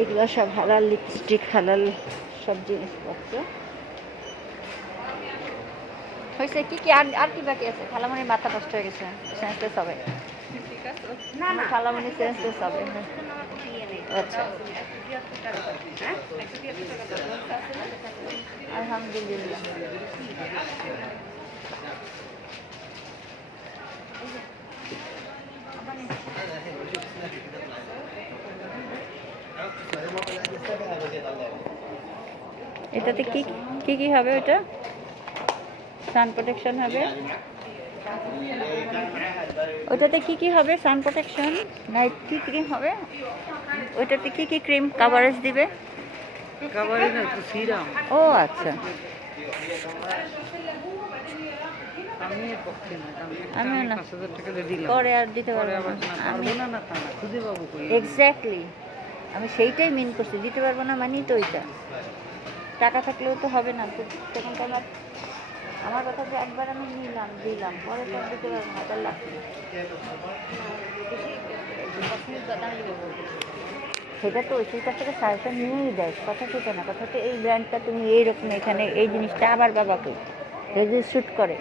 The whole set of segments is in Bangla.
এইগুলো সব হালাল লিপস্টিক হালাল সব জিনিসপত্র। হয়েছে কি কি? আর আর কি বাকি আছে? খালামণির মাথা নষ্ট হয়ে গেছে। সেন্সলেস হবে। না না। খালামণি সেন্সলেস হবে। আচ্ছা। হ্যাঁ একশো তিয়াত্তর টাকা দাম আছে না আলহামদুলিল্লাহ এটাতে কি কি কি হবে ওটা? সান প্রোটেকশন হবে। ওটাতে কি কি হবে? সান প্রোটেকশন নাইট কি ক্রিম হবে? ওটাতে কি কি ক্রিম কাভারেজ দিবে? তো সিরাম ও আচ্ছা। পরে আর দিতে পারব না। এক্স্যাক্টলি আমি সেইটাই মিন করছি দিতে পারব না মানি তো ওইটা। টাকা থাকলেও তো হবে না, তো তখন তো আমার আমার কথা যে একবার আমি নিলাম, দিলাম, পরে তো দিতে পারব হাজার তার সেটা তো, সেই কাছ থেকে সাজেশন নিয়েই দেয়, কথা সেটা না, কথা তো এই ব্র্যান্ডটা তুমি এইরকম এখানে এই জিনিসটা আবার বাবাকে রেজিস্ট্রুট করে।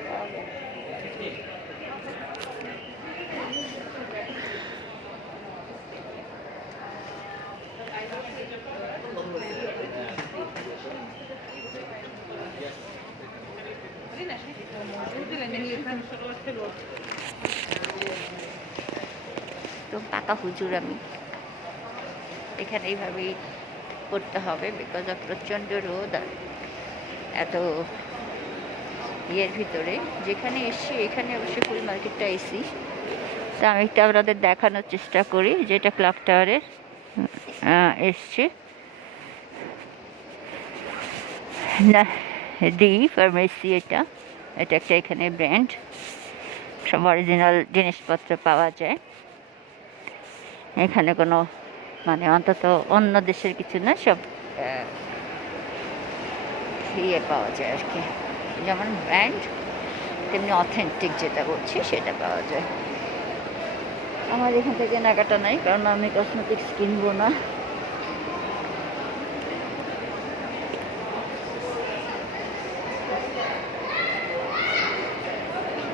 তো পাকা হুজুর আমি। এখানে এইভাবেই করতে হবে বিকজ অফ প্রচণ্ড রোদ এত ইয়ের ভিতরে। যেখানে এসছি, এখানে অবশ্যই ফুল মার্কেটটা এসি তো আমি একটু আপনাদের দেখানোর চেষ্টা করি, যেটা ক্লক টাওয়ারে এসছে। না ডি ফার্মেসি এটা। এটা একটা এখানে ব্র্যান্ড সব অরিজিনাল জিনিসপত্র পাওয়া যায়। এখানে কোনো মানে অন্তত অন্য দেশের কিছু না, সব ইয়ে পাওয়া যায় আর কি। যেমন ব্র্যান্ড তেমনি অথেন্টিক যেটা বলছি সেটা পাওয়া যায়। আমার এখান থেকে কেনাকাটা নাই, কারণ আমি কসমেটিক্স কিনবো না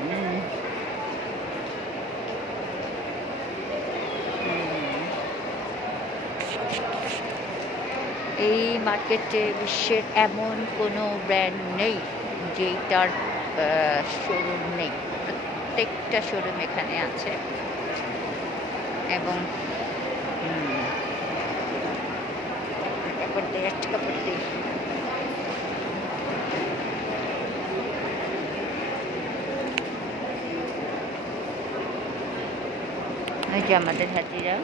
হুম। এই মার্কেটে বিশ্বের এমন কোনো ব্র্যান্ড নেই যেইটার শোরুম নেই। প্রত্যেকটা শোরুম এখানে আছে। এবং আমাদের হাজিরা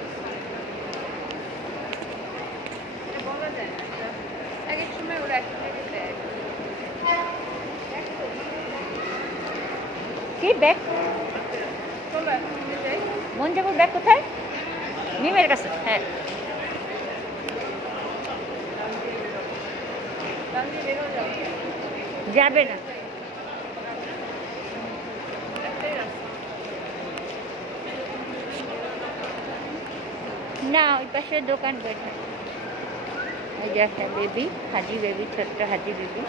বলা যায় না এটা এক এক সময় ওরা এক এক দেয় কি ব্যাগ। এখন নিয়ে ব্যাগ কোথায়? মিমের কাছে হ্যাঁ। যাবে না। না, ওই পাশে দোকান বেটা বেবি হাজি বেবি ছোট্ট হাজি বেবি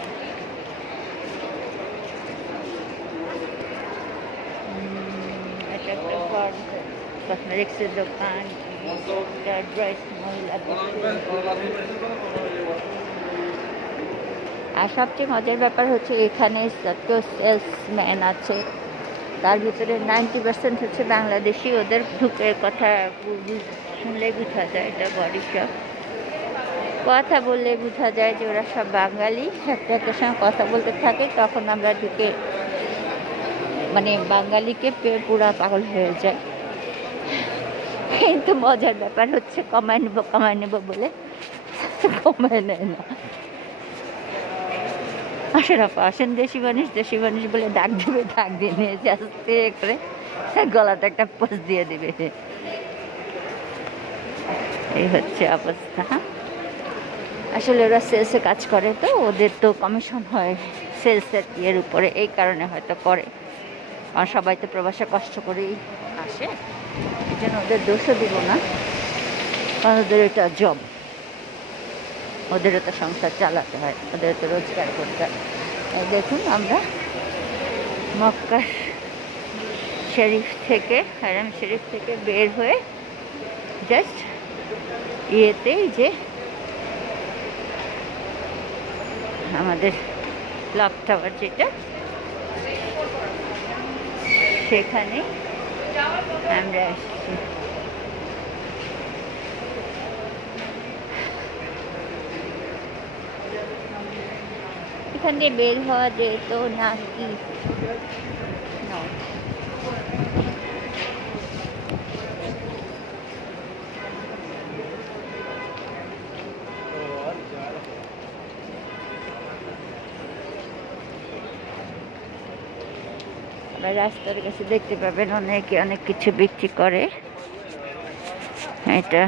এটা একটা ফর্ম কসমেটিক্সের দোকান আর সবচেয়ে মজার ব্যাপার হচ্ছে এখানে যত সেলসম্যান আছে। তার ভিতরে নাইনটি পার্সেন্ট হচ্ছে বাংলাদেশি। ওদের ঢুকে কথা শুনলে বোঝা যায় এটা বডি শপ কথা বললে বোঝা যায় যে ওরা সব বাঙালি। একটা একটা সঙ্গে কথা বলতে থাকে, তখন আমরা ঢুকে মানে বাঙালিকে পুরা পাগল হয়ে যায়। কিন্তু মজার ব্যাপার হচ্ছে কমায় নেব কমায় নেব বলে কমায় নেয় না। আসেন আপা, আসেন দেশি মানুষ দেশি মানুষ বলে ডাক দেবে, ডাক দিয়ে নিয়ে যে আস্তে করে গলাটা একটা পোজ দিয়ে দিবে। এই হচ্ছে অবস্থা। আসলে ওরা সেলসে কাজ করে তো, ওদের তো কমিশন হয় সেলসের ইয়ের উপরে, এই কারণে হয়তো করে। আর সবাই তো প্রবাসে কষ্ট করেই আসে। এই জন্য ওদের দোষও দিব না। কারণ ওদের এটা জব ওদেরও তো সংসার চালাতে হয় ওদের তো রোজগার করতে হয়। দেখুন আমরা মক্কা শরীফ থেকে, হারাম শরীফ থেকে বের হয়ে জাস্ট ইয়েতেই যে আমাদের ক্লক টাওয়ার যেটা সেখানে আমরা এসেছি এখান দিয়ে বের হওয়া যেত নাকি. রাস্তার কাছে দেখতে পাবেন অনেকে অনেক কিছু বিক্রি করে। এটা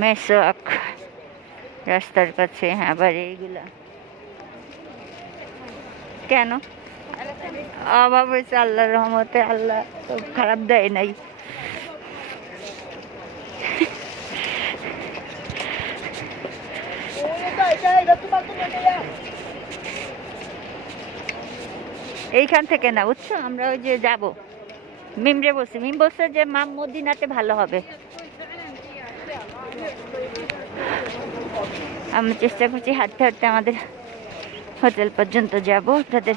মেসোয়াক রাস্তার কাছে আবার এইগুলা। কেন? অভাব হয়েছে আল্লাহর রহমতে, আল্লাহ তো খারাপ দেয় নাই। এইখান থেকে না, বুঝছ? আমরা ওই যে যাব। মিমরে বলছি, মিম বলছে যে মাম মদিনাতে ভালো হবে। আমরা চেষ্টা করছি হাঁটতে হাঁটতে আমাদের হোটেল পর্যন্ত যাব আপনাদের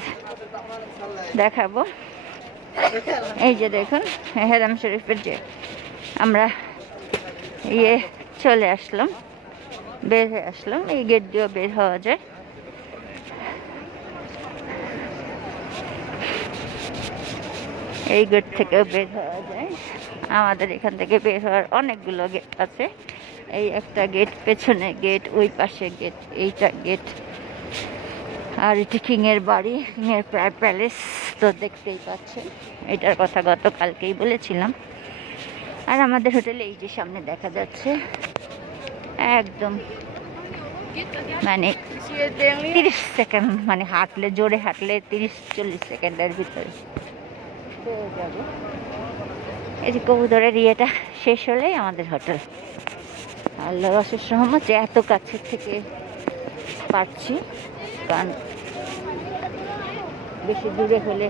দেখাবো। এই যে দেখুন হেরাম শরীফের যে আমরা ইয়ে চলে আসলাম, বের হয়ে আসলাম, এই গেট দিয়েও বের হওয়া যায়। এই গেট থেকেও বের হওয়া যায়। আমাদের এখান থেকে বের হওয়ার অনেকগুলো গেট আছে। এই একটা গেট, পেছনে গেট, ওই পাশে গেট, এইটা গেট। আর এটি কিংয়ের বাড়ি, কিংয়ের প্রায় প্যালেস তো দেখতেই পাচ্ছেন। এটার কথা গতকালকেই বলেছিলাম। আর আমাদের হোটেলে এই যে সামনে দেখা যাচ্ছে, একদম মানে তিরিশ সেকেন্ড মানে হাঁটলে, জোরে হাঁটলে তিরিশ চল্লিশ সেকেন্ডের ভিতরে। এই যে কবুতরের ইয়েটা শেষ হলেই আমাদের হোটেল। আল্লাহ অশেষ সহমত এত কাছের থেকে পাচ্ছি, কারণ বেশি দূরে হলে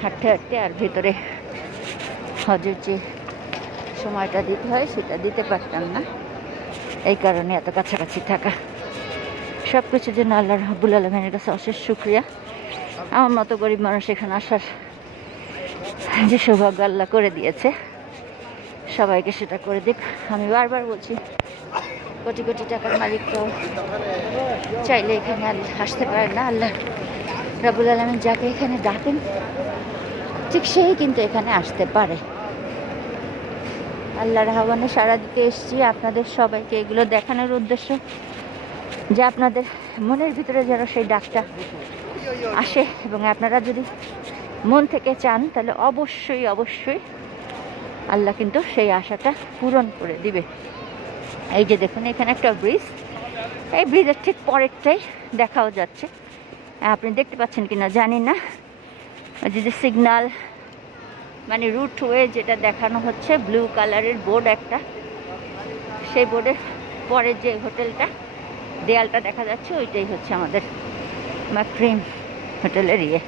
হাঁটতে হাঁটতে আর ভিতরে হজের যে সময়টা দিতে হয় সেটা দিতে পারতাম না। এই কারণে এত কাছাকাছি থাকা। সব কিছুর জন্য আল্লাহ রাবুল আলমের কাছে অশেষ শুক্রিয়া। আমার মতো গরিব মানুষ এখানে আসার যে সৌভাগ্য আল্লাহ করে দিয়েছে, সবাইকে সেটা করে দিক। আমি বারবার বলছি, কোটি কোটি টাকার মালিক তো চাইলে এখানে আসতে পারে না। আল্লাহ রাবুল আলমিন যাকে এখানে ডাকেন, ঠিক সেই কিন্তু এখানে আসতে পারে। আল্লাহর আহ্বানে সারা দিকে এসছি আপনাদের সবাইকে। এগুলো দেখানোর উদ্দেশ্য যে আপনাদের মনের ভিতরে যেন সেই ডাকটা আসে এবং আপনারা যদি মন থেকে চান, তাহলে অবশ্যই অবশ্যই আল্লাহ কিন্তু সেই আশাটা পূরণ করে দিবে। এই যে দেখুন, এখানে একটা ব্রিজ। এই ব্রিজের ঠিক পরেরটাই দেখাও যাচ্ছে। আপনি দেখতে পাচ্ছেন কিনা জানি না। যে যে সিগনাল মানে রুট ওয়ে যেটা দেখানো হচ্ছে ব্লু কালারের বোর্ড একটা। সেই বোর্ডের পরের যে হোটেলটা, দেয়ালটা দেখা যাচ্ছে, ওইটাই হচ্ছে আমাদের মাক্রিম হোটেলের ইয়ে।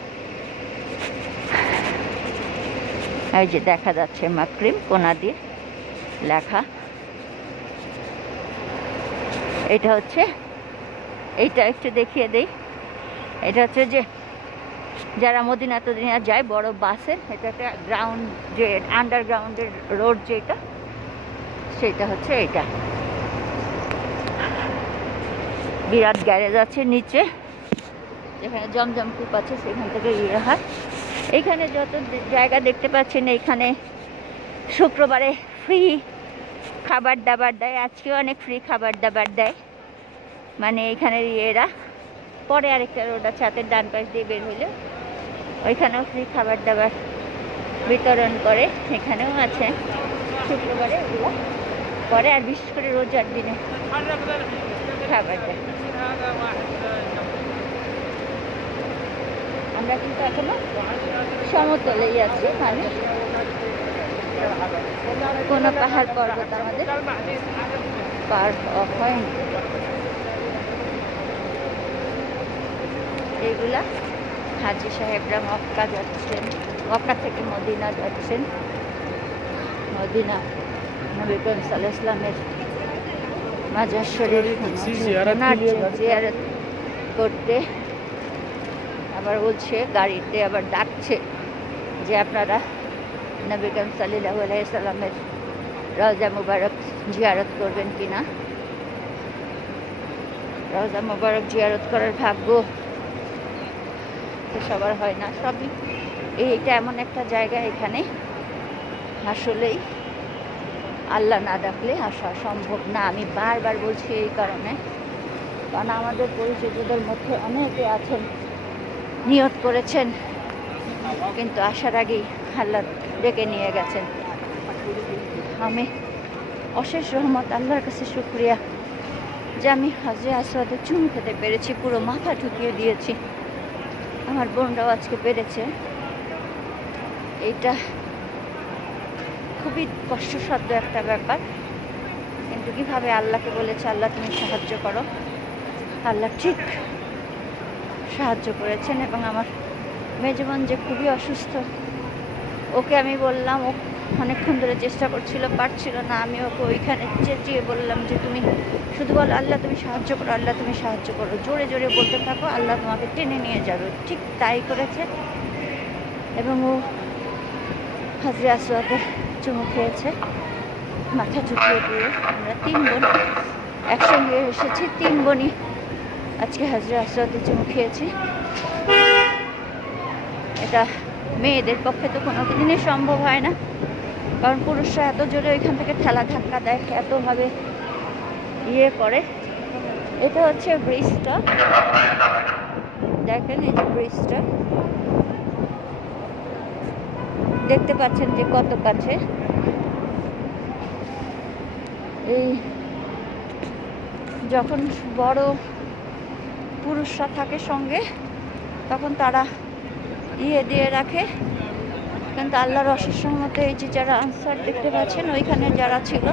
এই যে দেখা যাচ্ছে মাক্রিম কোনা দিয়ে লেখা। এটা হচ্ছে, এইটা একটু দেখিয়ে দেই। এটা হচ্ছে যে, যারা মদিনা তদিনা যায়, বড় বাসে এটা একটা গ্রাউন্ড যে আন্ডারগ্রাউন্ডের রোড যেটা, সেটা হচ্ছে এটা। বিরাট গ্যারেজ আছে নিচে, যেখানে জমজম কূপ আছে, সেখান থেকে ইয়ে হয়। এইখানে যত জায়গা দেখতে পাচ্ছেন এইখানে শুক্রবারে ফ্রি খাবার দাবার দেয়। আজকেও অনেক ফ্রি খাবার দাবার দেয়। মানে এইখানের ইয়েরা, পরে আরেকটা রোড আছে, হাতের ডান পাশ দিয়ে বের হইলে। ওইখানেও ফ্রি খাবার দাবার বিতরণ করে, এখানেও আছে শুক্রবারে পরে আর বিশেষ করে রোজার দিনে খাবার দেয়। আমরা কিন্তু এখনও সমতলেই আছি মানে কোনো পাহাড় পর্বত আমাদের পার হয়নি। এগুলা হাজি সাহেবরা মক্কা যাচ্ছেন মক্কা থেকে মদিনা যাচ্ছেন। মদিনা নবীগঞ্জ ইসলামের মাজার শরীর করতে আবার বলছে, গাড়িতে আবার ডাকছে যে আপনারা নবী করিম সাল্লাহ আলাইসাল্লামের রওজা মুবারক জিয়ারত করবেন কি না রওজা মুবারক জিয়ারত করার ভাগ্য সবার হয় না। সবই এইটা এমন একটা জায়গা এখানে আসলেই আল্লাহ না ডাকলে আসা সম্ভব না। আমি বারবার বলছি এই কারণে। কারণ আমাদের পরিচিতদের মধ্যে অনেকে আছেন নিয়ত করেছেন। কিন্তু আসার আগেই আল্লাহ ডেকে নিয়ে গেছেন। আমি অশেষ রহমত, আল্লাহর কাছে শুক্রিয়া। যে আমি হাজরে আসওয়াদে চুমু খেতে পেরেছি, পুরো মাথা ঢুকিয়ে দিয়েছি। আমার বোনরাও আজকে পেরেছে এইটা খুবই কষ্টসাধ্য একটা ব্যাপার। কিন্তু কীভাবে আল্লাহকে বলেছে, আল্লাহ তুমি সাহায্য করো। আল্লাহ ঠিক সাহায্য করেছেন এবং আমার মেজবান যে খুবই অসুস্থ, ওকে আমি বললাম, ও অনেকক্ষণ ধরে চেষ্টা করছিল, পারছিল না। আমি ওকে ওইখানে চেঁচিয়ে বললাম যে, তুমি শুধু বলো, আল্লাহ তুমি সাহায্য করো, আল্লাহ তুমি সাহায্য করো। জোরে জোরে বলতে থাকো, আল্লাহ তোমাকে টেনে নিয়ে যাবে। ঠিক তাই করেছে এবং ও হাজরে আসওয়াতে চুমু খেয়েছে, মাথা ঝুঁকিয়ে দিয়ে আমরা তিন বোন একসঙ্গে এসেছি, তিন বোনই আজকে হাজরে আসওয়াতে চুমু খেয়েছি। এটা মেয়েদের পক্ষে তো কোনো দিনই সম্ভব হয় না। কারণ পুরুষরা এত জোরে ওইখান থেকে ঠেলা ধাক্কা দেয়, এতভাবে ইয়ে করে। এটা হচ্ছে ব্রিজটা। দেখেন এই যে ব্রিজটা। দেখতে পাচ্ছেন যে কত কাছে। এই যখন বড় পুরুষরা থাকে সঙ্গে, তখন তারা ইয়ে দিয়ে রাখে। কিন্তু আল্লাহর অশেষ মতো এই যে যারা আনসার দেখতে পাচ্ছেন, ওইখানে যারা ছিল,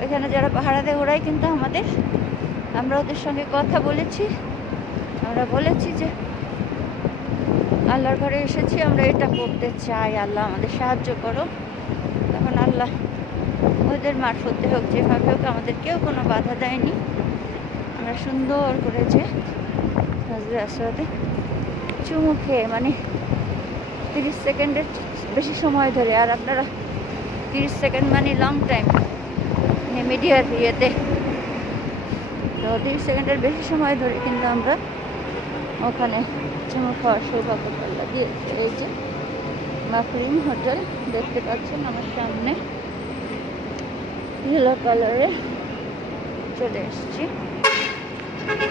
ওইখানে যারা পাহারা দেয়, ওরাই কিন্তু আমাদের, আমরা ওদের সঙ্গে কথা বলেছি। আমরা বলেছি যে, আল্লাহর ঘরে এসেছি, আমরা এটা করতে চাই, আল্লাহ আমাদের সাহায্য করো। তখন আল্লাহ ওদের মারফতে হোক, যেভাবে হোক আমাদের কেউ কোনো বাধা দেয়নি। আমরা সুন্দর করেছে হাজরে আসওয়াদে চুমু খেয়ে মানে তিরিশ সেকেন্ডের বেশি সময় ধরে, আর আপনারা তিরিশ সেকেন্ড মানে লং টাইম মানে মিডিয়ার ইয়েতে। তো তিরিশ সেকেন্ডের বেশি সময় ধরে কিন্তু আমরা ওখানে চুমু খাওয়ার সৌভাগ্য পাল্লা দিয়েছে এই যে মাফরিন হোটেল, দেখতে পাচ্ছেন আমার সামনে। ইয়েলো কালারে চলে এসেছি।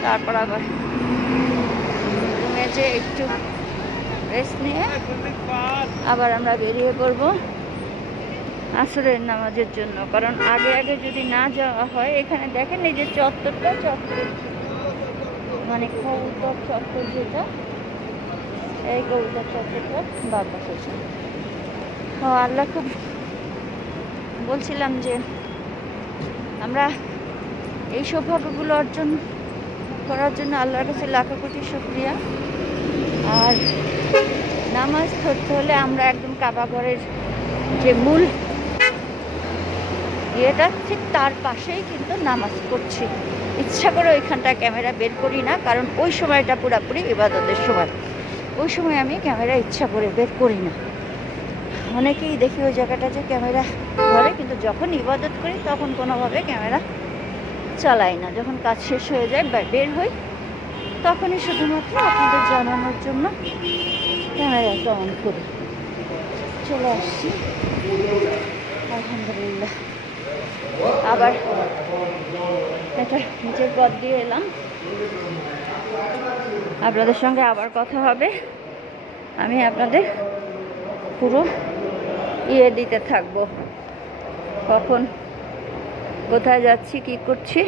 তারপর আবার রুমে একটু রেস্ট নিয়ে আবার আমরা বেরিয়ে পড়ব আসরের নামাজের জন্য। কারণ আগে আগে যদি না যাওয়া হয়, এখানে দেখেন এই যে চত্বরটা, চত্বর মানে কবুতর চত্বর যেটা, এই কবুতর চত্বরটা বসেছে ও আল্লাহ খুব বলছিলাম যে আমরা এই সৌভাগ্যগুলো অর্জন করার জন্য আল্লাহর কাছে লাখো কোটি শুক্রিয়া। আর নামাজ ধরতে হলে আমরা একদম কাবা ঘরের যে মূল ইয়েটা, ঠিক তার পাশেই কিন্তু নামাজ পড়ছি। ইচ্ছা করে ওইখানটা ক্যামেরা বের করি না, কারণ ওই সময়টা পুরাপুরি ইবাদতের সময়। ওই সময় আমি ক্যামেরা ইচ্ছা করে বের করি না। অনেকেই দেখি ওই জায়গাটা যে ক্যামেরা ধরে, কিন্তু যখন ইবাদত করি, তখন কোনোভাবে ক্যামেরা চালাই না। যখন কাজ শেষ হয়ে যায়, বা বের হই, তখনই শুধুমাত্র আপনাদের জানানোর জন্য ক্যামেরাটা অন করি। চলে আসছি। আলহামদুলিল্লাহ। আবার এটা নিচের পথ দিয়ে এলাম। আপনাদের সঙ্গে আবার কথা হবে। আমি আপনাদের পুরো ইয়ে দিতে থাকব। কখন কোথায় যাচ্ছি, কি করছি?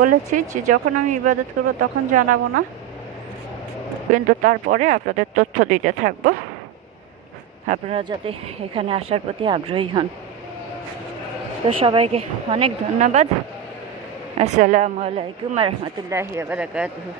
বলেছি যে যখন আমি ইবাদত করব তখন জানাব না। কিন্তু তারপরে আপনাদের তথ্য দিতে থাকব। আপনারা যাতে এখানে আসার প্রতি আগ্রহী হন। তো সবাইকে অনেক ধন্যবাদ। আসসালামু আলাইকুম রহমতুল্লাহ বারাকাতুহু।